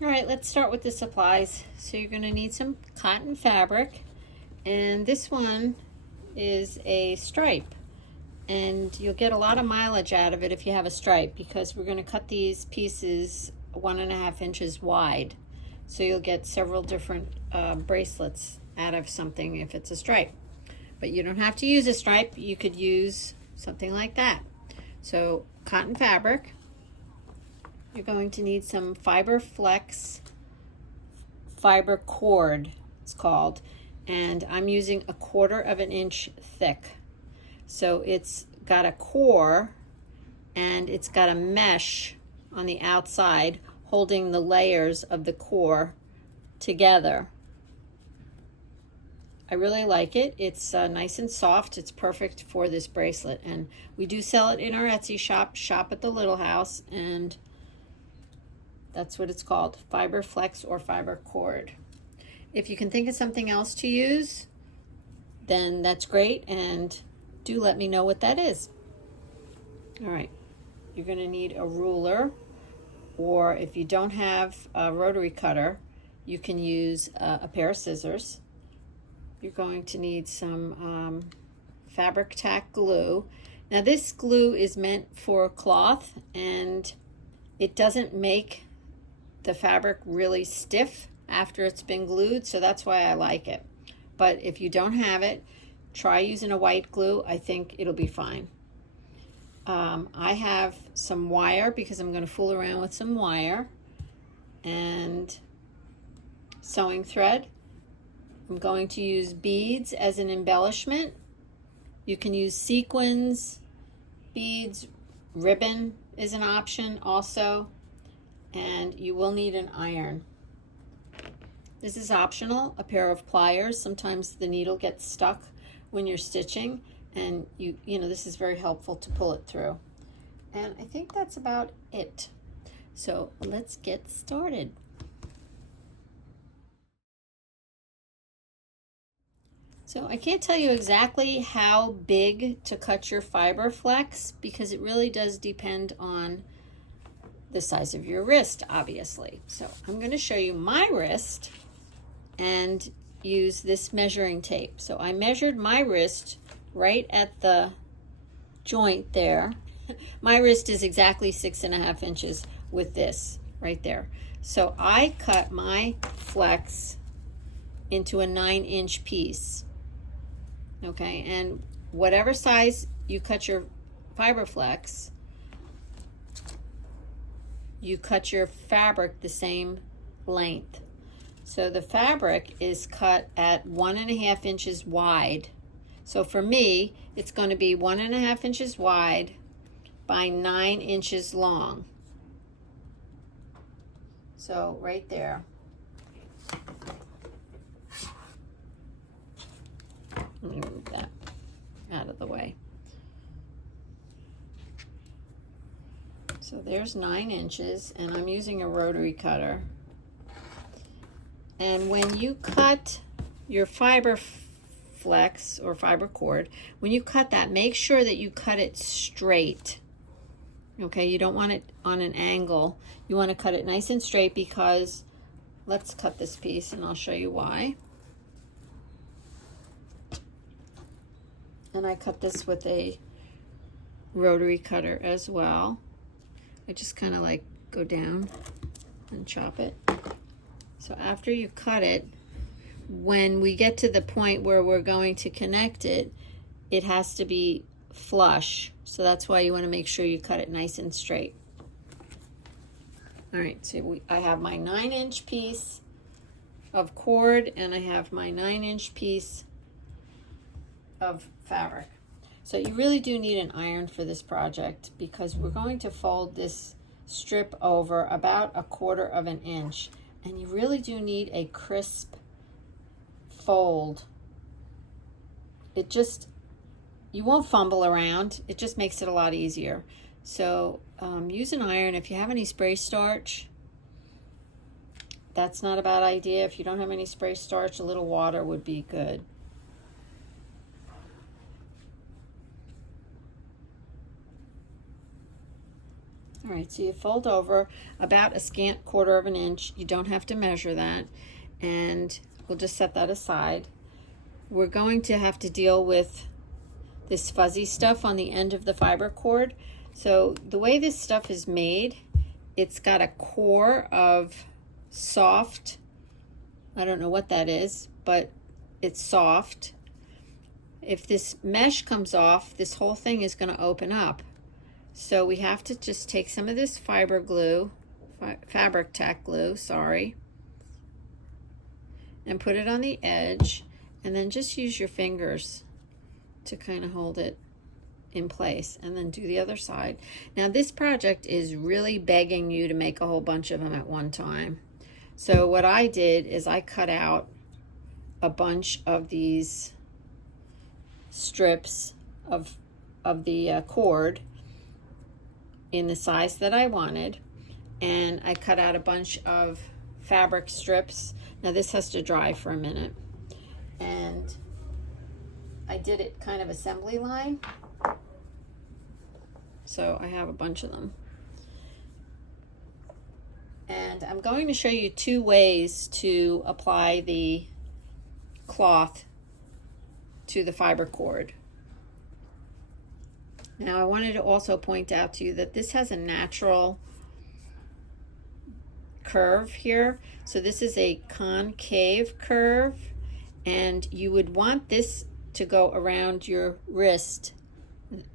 All right, let's start with the supplies. So you're going to need some cotton fabric, and this one is a stripe, and you'll get a lot of mileage out of it if you have a stripe, because we're going to cut these pieces 1.5 inches wide. So you'll get several different bracelets out of something if it's a stripe. But you don't have to use a stripe. You could use something like that. So cotton fabric. You're going to need some fiber flex fiber cord, it's called, and I'm using 1/4 inch thick. So it's got a core and it's got a mesh on the outside holding the layers of the core together. I really like it. It's nice and soft. It's perfect for this bracelet, and we do sell it in our Etsy shop, Shop at the Little House, and that's what it's called, fiber flex or fiber cord. If you can think of something else to use, then that's great, and do let me know what that is. All right, you're going to need a ruler, or if you don't have a rotary cutter, you can use a pair of scissors. You're going to need some fabric tack glue. Now this glue is meant for cloth, and it doesn't make the fabric really stiff after it's been glued, so that's why I like it. But if you don't have it, try using a white glue. I think it'll be fine. I have some wire because I'm going to fool around with some wire, and sewing thread. I'm going to use beads as an embellishment. You can use sequins, beads, ribbon is an option also, and you will need an iron. This is optional, a pair of pliers. Sometimes the needle gets stuck when you're stitching, and you know, this is very helpful to pull it through. And I think that's about it. So let's get started. So I can't tell you exactly how big to cut your fiber flex, because it really does depend on the size of your wrist, obviously. So I'm going to show you my wrist and use this measuring tape. So I measured my wrist right at the joint there. My wrist is exactly 6.5 inches with this right there. So I cut my flex into a 9-inch piece. Okay, and whatever size you cut your fiber flex, you cut your fabric the same length. So the fabric is cut at 1.5 inches wide. So for me, it's going to be 1.5 inches wide by 9 inches long. So right there. Let me move that out of the way. So there's 9 inches, and I'm using a rotary cutter. And when you cut your fiber flex or fiber cord, when you cut that, make sure that you cut it straight. Okay, you don't want it on an angle. You want to cut it nice and straight, because let's cut this piece and I'll show you why. And I cut this with a rotary cutter as well. I just kind of like go down and chop it. So after you cut it, when we get to the point where we're going to connect it, it has to be flush. So that's why you want to make sure you cut it nice and straight. All right, so I have my 9-inch piece of cord, and I have my 9-inch piece of fabric. So you really do need an iron for this project, because we're going to fold this strip over about 1/4 inch, and you really do need a crisp fold. It just, you won't fumble around. It just makes it a lot easier. So use an iron. If you have any spray starch, that's not a bad idea. If you don't have any spray starch, a little water would be good. All right, so you fold over about a scant 1/4 of an inch. You don't have to measure that, and we'll just set that aside. We're going to have to deal with this fuzzy stuff on the end of the fiber cord. So the way this stuff is made, it's got a core of soft, I don't know what that is, but it's soft. If this mesh comes off, this whole thing is going to open up. So we have to just take some of this fiber glue, fabric tack glue, sorry, and put it on the edge, and then just use your fingers to kind of hold it in place, and then do the other side. Now this project is really begging you to make a whole bunch of them at one time. So what I did is I cut out a bunch of these strips of the cord in the size that I wanted, and I cut out a bunch of fabric strips. Now this has to dry for a minute, and I did it kind of assembly line, so I have a bunch of them. And I'm going to show you 2 ways to apply the cloth to the fiber cord. Now I wanted to also point out to you that this has a natural curve here. So this is a concave curve, and you would want this to go around your wrist,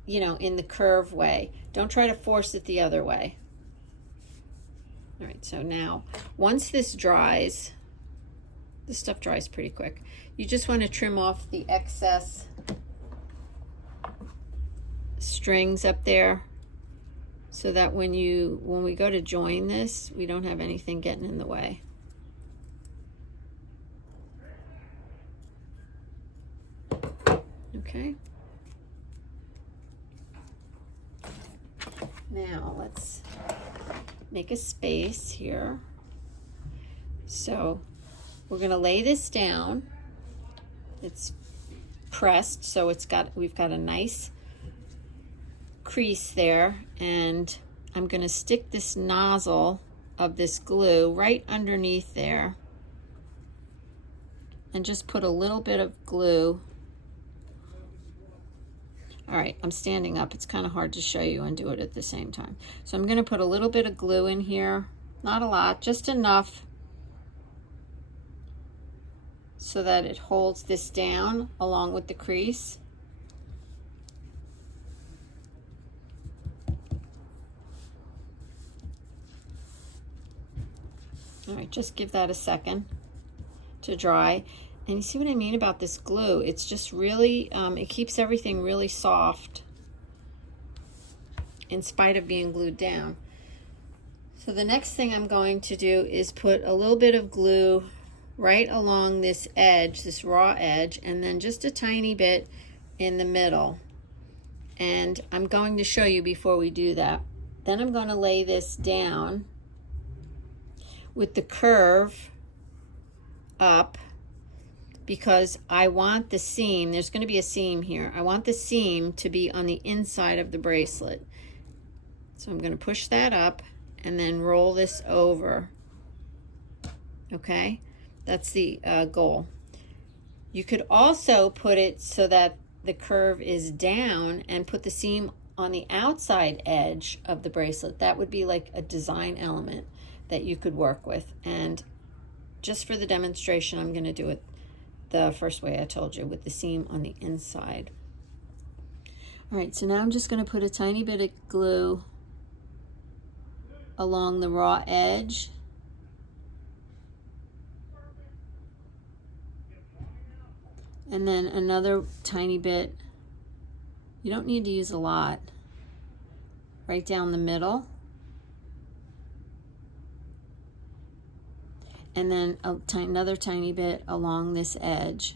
you know, in the curve way. Don't try to force it the other way. All right, so now once this dries, this stuff dries pretty quick. You just want to trim off the excess strings up there, so that when we go to join this, we don't have anything getting in the way. Okay. Now let's make a space here. So we're going to lay this down. It's pressed, so we've got a nice crease there, and I'm going to stick this nozzle of this glue right underneath there, and just put a little bit of glue. All right, I'm standing up. It's kind of hard to show you and do it at the same time. So I'm going to put a little bit of glue in here, not a lot, just enough so that it holds this down along with the crease. All right, just give that a second to dry. And you see what I mean about this glue? It's just really, it keeps everything really soft in spite of being glued down. So the next thing I'm going to do is put a little bit of glue right along this edge, this raw edge, and then just a tiny bit in the middle. And I'm going to show you before we do that. Then I'm going to lay this down with the curve up, because I want the seam, there's going to be a seam here, I want the seam to be on the inside of the bracelet. So I'm going to push that up and then roll this over. Okay, that's the goal. You could also put it so that the curve is down and put the seam on the outside edge of the bracelet. That would be like a design element that you could work with. And just for the demonstration, I'm going to do it the first way I told you, with the seam on the inside. All right, so now I'm just going to put a tiny bit of glue along the raw edge. And then another tiny bit, you don't need to use a lot, right down the middle. And then another tiny bit along this edge.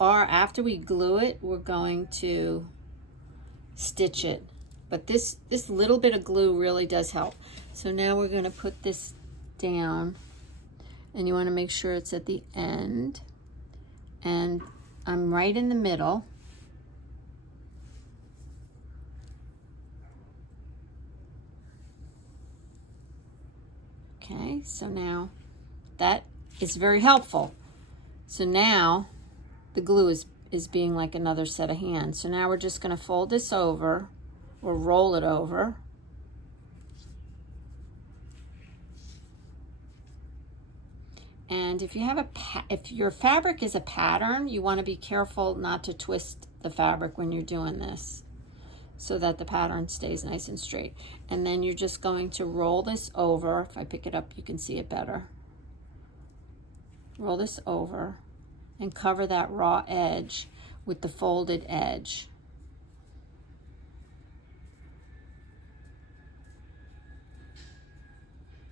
After we glue it, we're going to stitch it. But this little bit of glue really does help. So now we're going to put this down, and you want to make sure it's at the end. And I'm right in the middle. Okay, so now that is very helpful. So now the glue is being like another set of hands. So now we're just going to fold this over or roll it over. And if you have if your fabric is a pattern, you want to be careful not to twist the fabric when you're doing this, so that the pattern stays nice and straight. And then you're just going to roll this over. If I pick it up, you can see it better. Roll this over and cover that raw edge with the folded edge.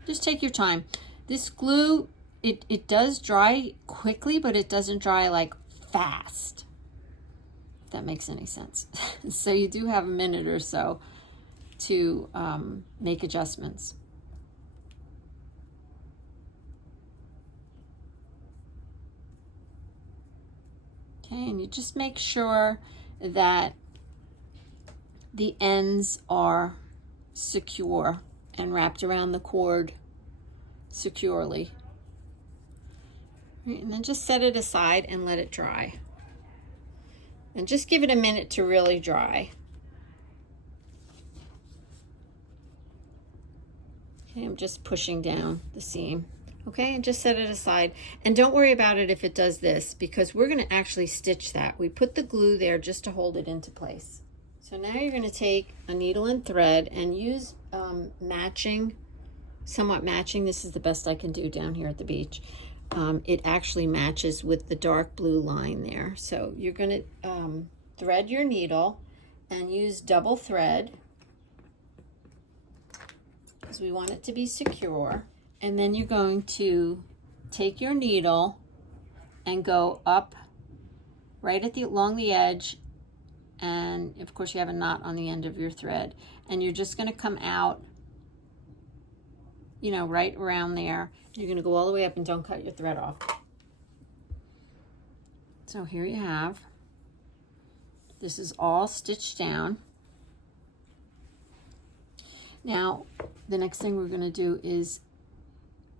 Just take your time. This glue, it does dry quickly, but it doesn't dry like fast, if that makes any sense. So you do have a minute or so to make adjustments. Okay, and you just make sure that the ends are secure and wrapped around the cord securely. Right, and then just set it aside and let it dry. And just give it a minute to really dry. Okay, I'm just pushing down the seam. Okay, and just set it aside. And don't worry about it if it does this, because we're going to actually stitch that. We put the glue there just to hold it into place. So now you're going to take a needle and thread and use somewhat matching. This is the best I can do down here at the beach. It actually matches with the dark blue line there. So you're going to thread your needle and use double thread, because we want it to be secure. And then you're going to take your needle and go up right at along the edge, and of course you have a knot on the end of your thread, and you're just going to come out, you know, right around there. You're going to go all the way up, and don't cut your thread off. So here you have, this is all stitched down. Now the next thing we're going to do is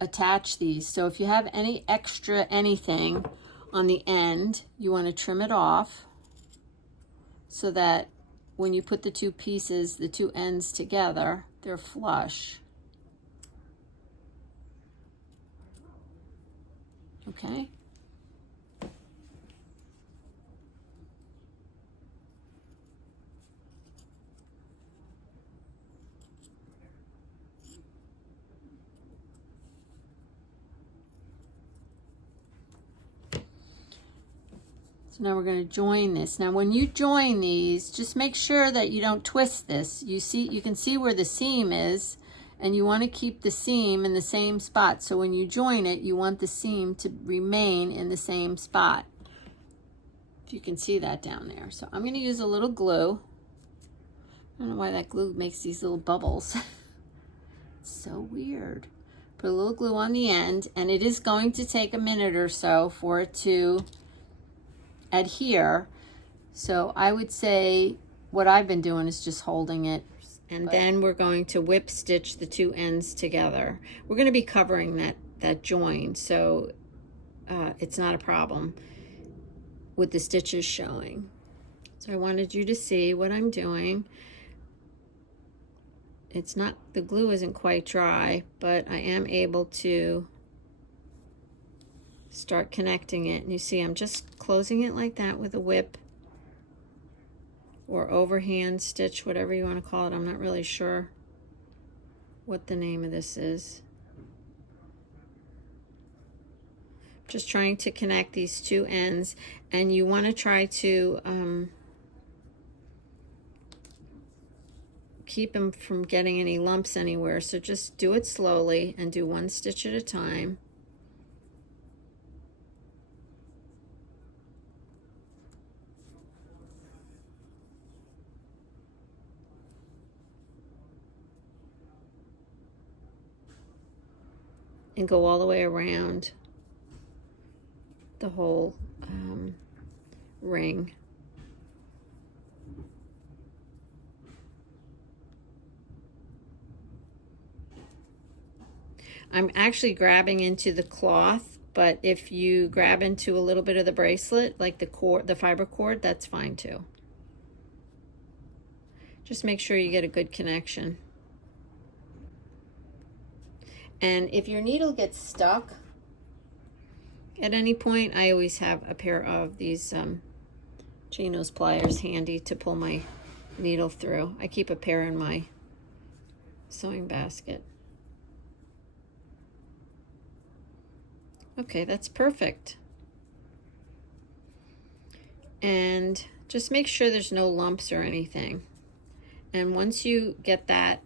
attach these. So if you have any extra anything on the end, you want to trim it off so that when you put the two pieces, the two ends together, they're flush. Okay. Now we're going to join this. Now when you join these, just make sure that you don't twist this. You can see where the seam is, and you want to keep the seam in the same spot. So when you join it, you want the seam to remain in the same spot. If you can see that down there. So I'm going to use a little glue. I don't know why that glue makes these little bubbles. It's so weird. Put a little glue on the end, and it is going to take a minute or so for it to adhere. So I would say what I've been doing is just holding it, and then we're going to whip stitch the two ends together. We're going to be covering that join, so it's not a problem with the stitches showing. So I wanted you to see what I'm doing. It's not, the glue isn't quite dry, but I am able to start connecting it. And you see I'm just closing it like that with a whip or overhand stitch, whatever you want to call it. I'm not really sure what the name of this is. Just trying to connect these two ends, and you want to try to keep them from getting any lumps anywhere. So just do it slowly and do one stitch at a time. And go all the way around the whole ring. I'm actually grabbing into the cloth, but if you grab into a little bit of the bracelet, like the cord, the fiber cord, that's fine too. Just make sure you get a good connection. And if your needle gets stuck at any point, I always have a pair of these chain nose pliers handy to pull my needle through. I keep a pair in my sewing basket. Okay, that's perfect. And just make sure there's no lumps or anything. And once you get that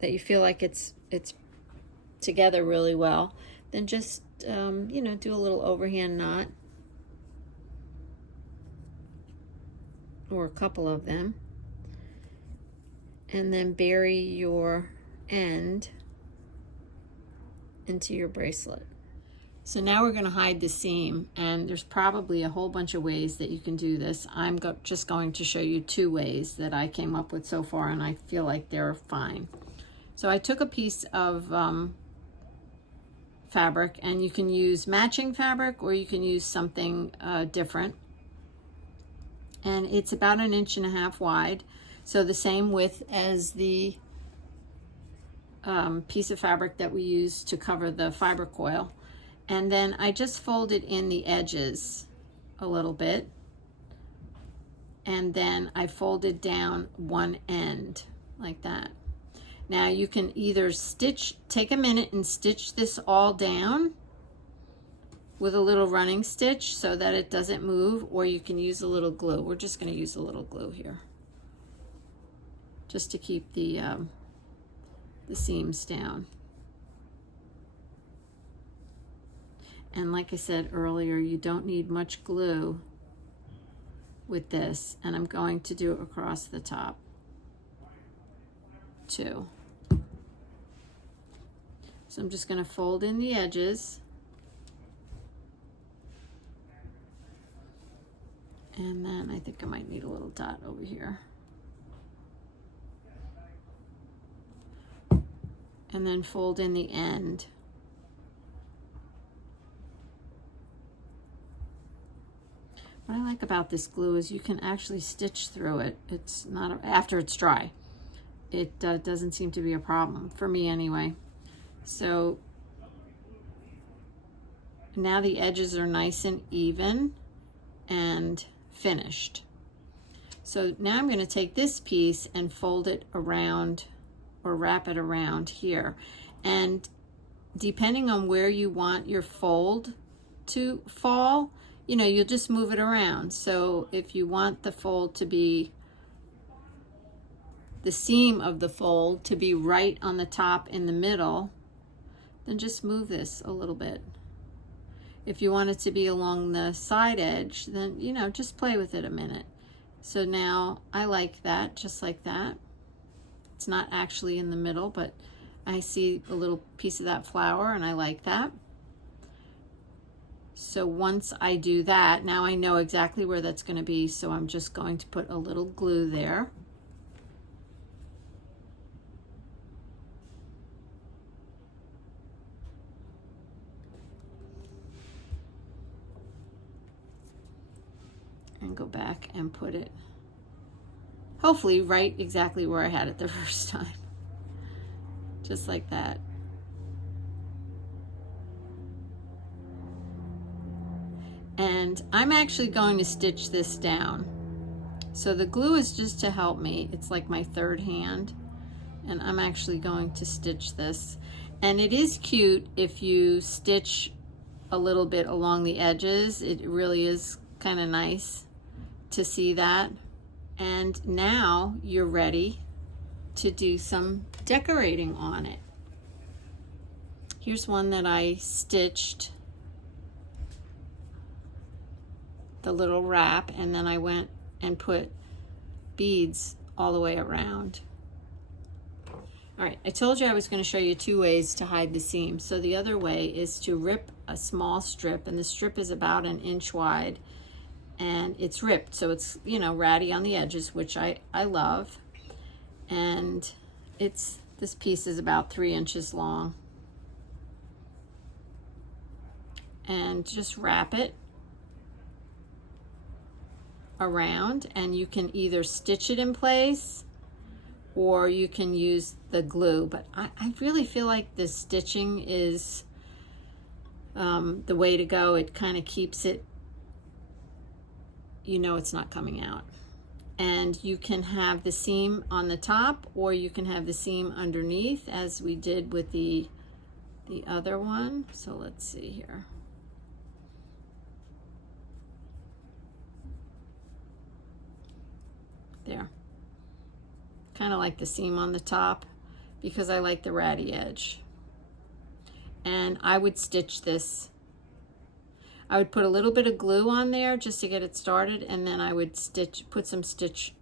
you feel like it's together really well, then just you know, do a little overhand knot, or a couple of them, and then bury your end into your bracelet. So now we're going to hide the seam, and there's probably a whole bunch of ways that you can do this. I'm just going to show you 2 ways that I came up with so far, and I feel like they're fine. So I took a piece of fabric, and you can use matching fabric or you can use something different. And it's about 1.5 inches wide, so the same width as the piece of fabric that we use to cover the fiber coil. And then I just folded in the edges a little bit, and then I folded down one end like that. Now you can either take a minute and stitch this all down with a little running stitch so that it doesn't move, or you can use a little glue. We're just going to use a little glue here, just to keep the seams down. And like I said earlier, you don't need much glue with this, and I'm going to do it across the top too. So I'm just going to fold in the edges, and then I think I might need a little dot over here, and then fold in the end. What I like about this glue is you can actually stitch through it. It's not after it's dry. It doesn't seem to be a problem for me anyway. So now the edges are nice and even and finished. So now I'm going to take this piece and fold it around, or wrap it around here. And depending on where you want your fold to fall, you know, you'll just move it around. So if you want the fold to be, the seam of the fold to be right on the top in the middle, then just move this a little bit. If you want it to be along the side edge, then, you know, just play with it a minute. So now I like that, just like that. It's not actually in the middle, but I see a little piece of that flower and I like that. So once I do that, now I know exactly where that's going to be, so I'm just going to put a little glue there. And go back and put it, hopefully right exactly where I had it the first time. Just like that. And I'm actually going to stitch this down. So the glue is just to help me. It's like my third hand. And I'm actually going to stitch this. And it is cute if you stitch a little bit along the edges. It really is kind of nice to see that. And now you're ready to do some decorating on it. Here's one that I stitched the little wrap, and then I went and put beads all the way around. All right, I told you I was going to show you 2 ways to hide the seam. So the other way is to rip a small strip, and the strip is about 1 inch wide, and it's ripped, so it's, you know, ratty on the edges, which I love. And this piece is about 3 inches long. and just wrap it around, and you can either stitch it in place or you can use the glue, but I really feel like the stitching is the way to go. It kind of keeps it, you know, it's not coming out. And you can have the seam on the top or you can have the seam underneath, as we did with the other one. So let's see here. There. Kind of like the seam on the top because I like the ratty edge. And I would stitch this. I would put a little bit of glue on there just to get it started, and then I would put some stitch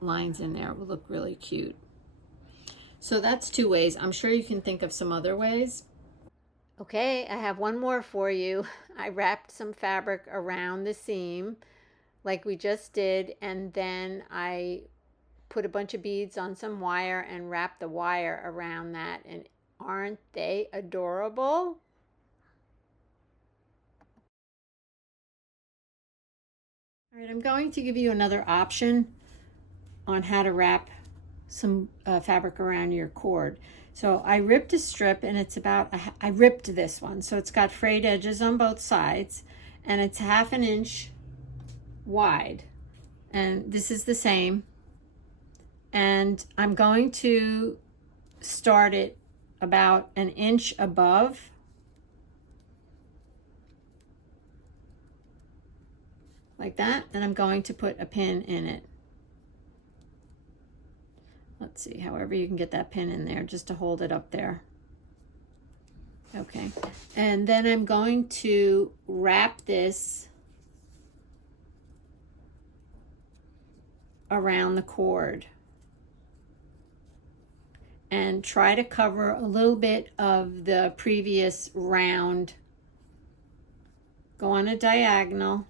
lines in there. It would look really cute. So that's 2 ways. I'm sure you can think of some other ways. Okay, I have one more for you. I wrapped some fabric around the seam like we just did, and then I put a bunch of beads on some wire and wrapped the wire around that. And aren't they adorable? All right, I'm going to give you another option on how to wrap some fabric around your cord. So I ripped a strip, and it's about, I ripped this one, so it's got frayed edges on both sides, and it's 1/2 inch wide. And this is the same. And I'm going to start it about 1 inch above like that, and I'm going to put a pin in it. Let's see, however you can get that pin in there just to hold it up there. Okay, and then I'm going to wrap this around the cord and try to cover a little bit of the previous round. Go on a diagonal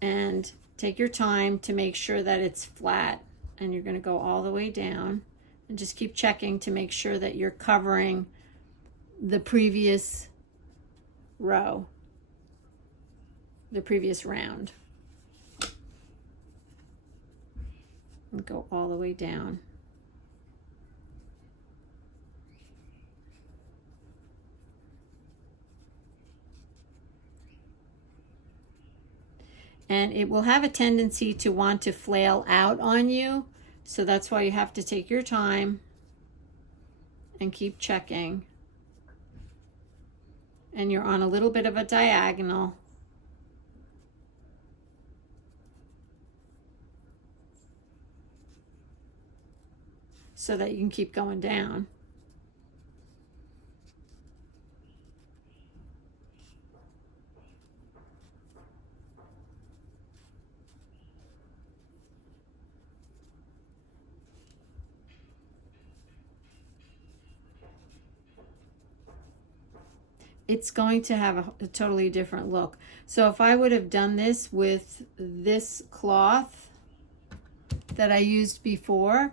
and take your time to make sure that it's flat, and you're going to go all the way down and just keep checking to make sure that you're covering the previous row, the previous round, and go all the way down. And it will have a tendency to want to flail out on you. So that's why you have to take your time and keep checking. And you're on a little bit of a diagonal. So that you can keep going down. It's going to have a totally different look. So if I would have done this with this cloth that I used before,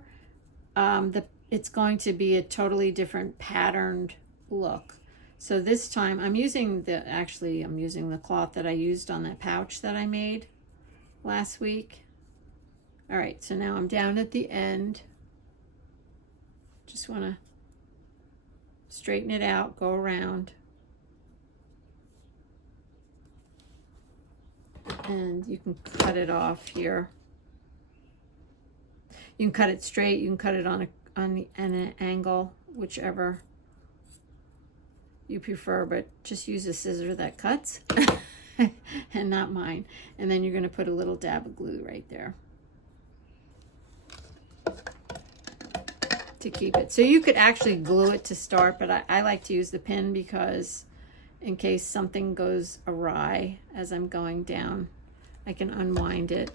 it's going to be a totally different patterned look. So this time I'm using the cloth that I used on that pouch that I made last week. All right, so now I'm down at the end. Just want to straighten it out, go around. And you can cut it off here. You can cut it straight, you can cut it on an angle, whichever you prefer, but just use a scissor that cuts and not mine. And then you're going to put a little dab of glue right there to keep it. So you could actually glue it to start, but I like to use the pin because in case something goes awry as I'm going down, I can unwind it.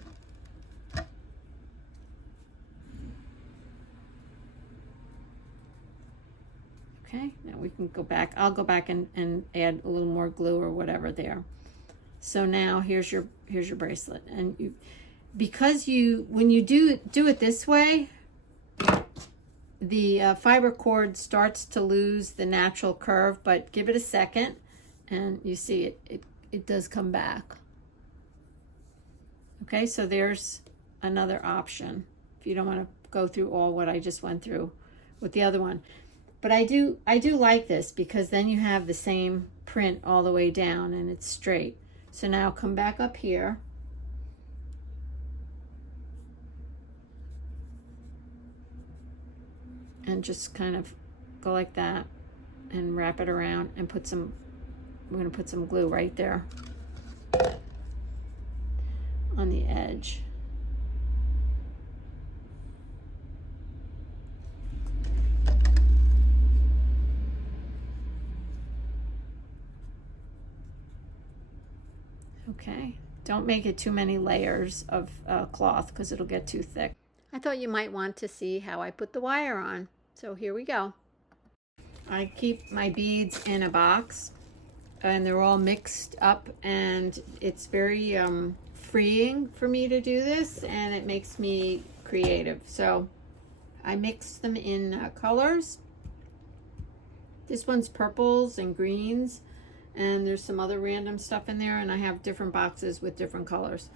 Okay, now we can go back. I'll go back and add a little more glue or whatever there. So now here's your bracelet. And because when you do it this way, the fiber cord starts to lose the natural curve, but give it a second And you see it does come back. Okay, so there's another option if you don't want to go through all what I just went through with the other one. But I do like this because then you have the same print all the way down and it's straight. So now come back up here. And just kind of go like that and wrap it around and put some, we're going to put some glue right there on the edge. Okay, don't make it too many layers of cloth because it'll get too thick. I thought you might want to see how I put the wire on. So here we go. I keep my beads in a box and they're all mixed up, and it's very freeing for me to do this, and it makes me creative. So I mix them in colors. This one's purples and greens, and there's some other random stuff in there, and I have different boxes with different colors.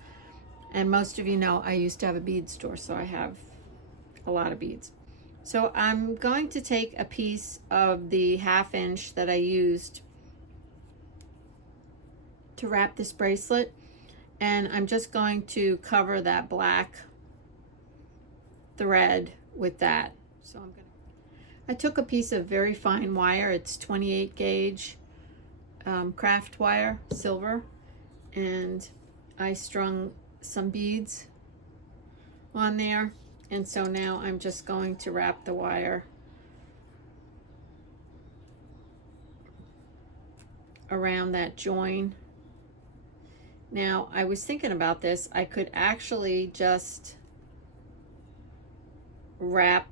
And most of you know I used to have a bead store, so I have a lot of beads. So I'm going to take a piece of the 1/2 inch that I used to wrap this bracelet, and I'm just going to cover that black thread with that. So I took a piece of very fine wire. It's 28 gauge craft wire, silver, and I strung some beads on there. And so now I'm just going to wrap the wire around that join. Now, I was thinking about this. I could actually just wrap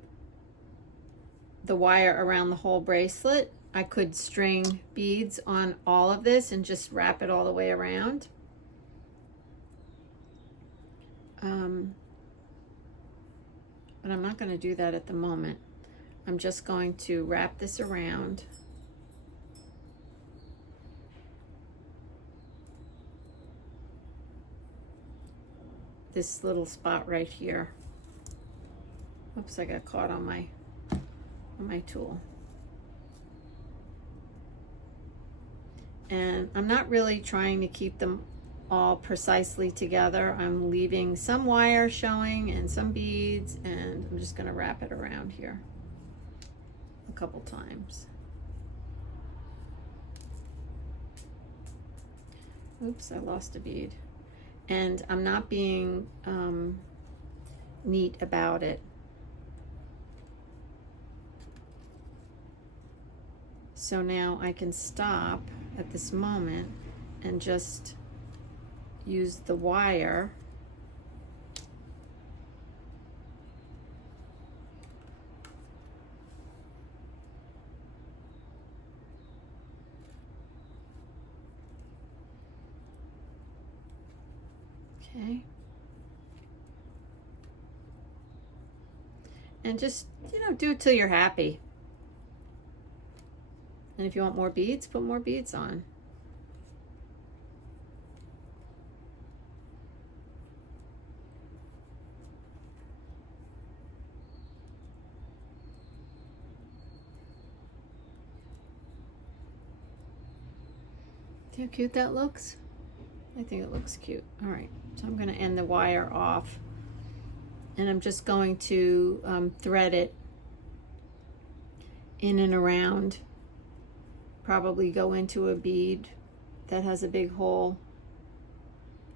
the wire around the whole bracelet. I could string beads on all of this and just wrap it all the way around. But I'm not going to do that at the moment. I'm just going to wrap this around. This little spot right here. Oops, I got caught on my tool. And I'm not really trying to keep them all precisely together. I'm leaving some wire showing and some beads, and I'm just going to wrap it around here a couple times. Oops, I lost a bead. And I'm not being neat about it. So now I can stop at this moment and just use the wire okay, and just, do it till you're happy. And if you want more beads, put more beads on. See how cute that looks? I think it looks cute. All right, so I'm going to end the wire off, and I'm just going to thread it in and around. Probably go into a bead that has a big hole.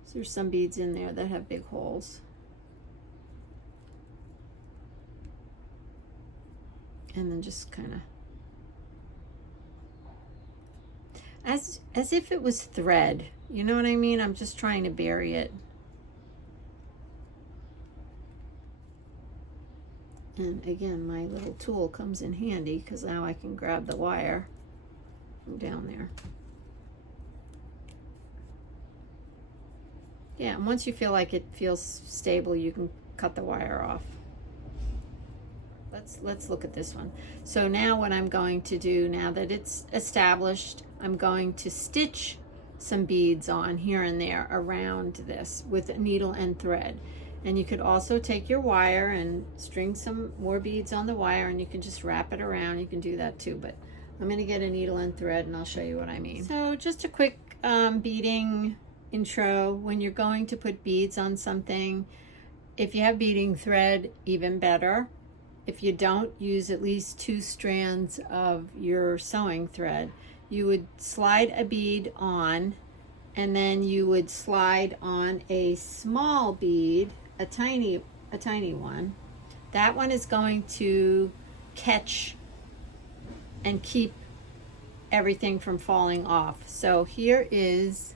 So there's some beads in there that have big holes. And then just kind of as if it was thread, you know what I mean? I'm just trying to bury it. And again, my little tool comes in handy because now I can grab the wire from down there. Yeah, and once you feel like it feels stable, you can cut the wire off. Let's look at this one. So now what I'm going to do, now that it's established, I'm going to stitch some beads on here and there around this with a needle and thread. And you could also take your wire and string some more beads on the wire, and you can just wrap it around. You can do that too, but I'm going to get a needle and thread and I'll show you what I mean. So just a quick beading intro. When you're going to put beads on something, if you have beading thread, even better. If you don't, use at least 2 strands of your sewing thread. You would slide a bead on, and then you would slide on a small bead, a tiny one. That one is going to catch and keep everything from falling off. So here is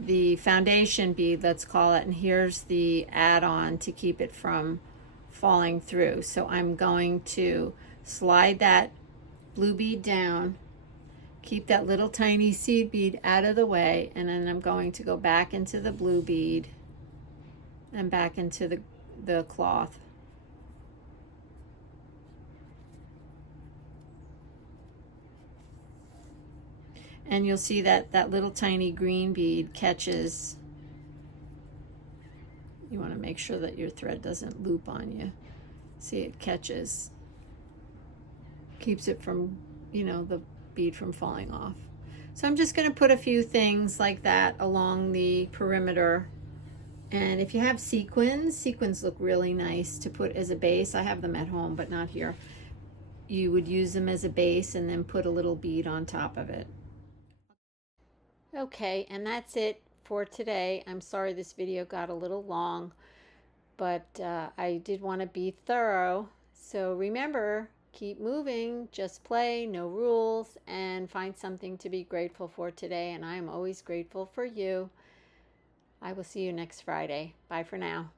the foundation bead, let's call it, and here's the add-on to keep it from falling through. So I'm going to slide that blue bead down, keep that little tiny seed bead out of the way, and then I'm going to go back into the blue bead and back into the cloth. And you'll see that that little tiny green bead catches. You want to make sure that your thread doesn't loop on you. See, it catches, keeps it from, you know, the bead from falling off. So I'm just going to put a few things like that along the perimeter. And if you have sequins look really nice to put as a base. I have them at home, but not here. You would use them as a base and then put a little bead on top of it. Okay, and that's it for today. I'm sorry this video got a little long, but I did want to be thorough. So remember, keep moving, just play, no rules, and find something to be grateful for today. And I am always grateful for you. I will see you next Friday. Bye for now.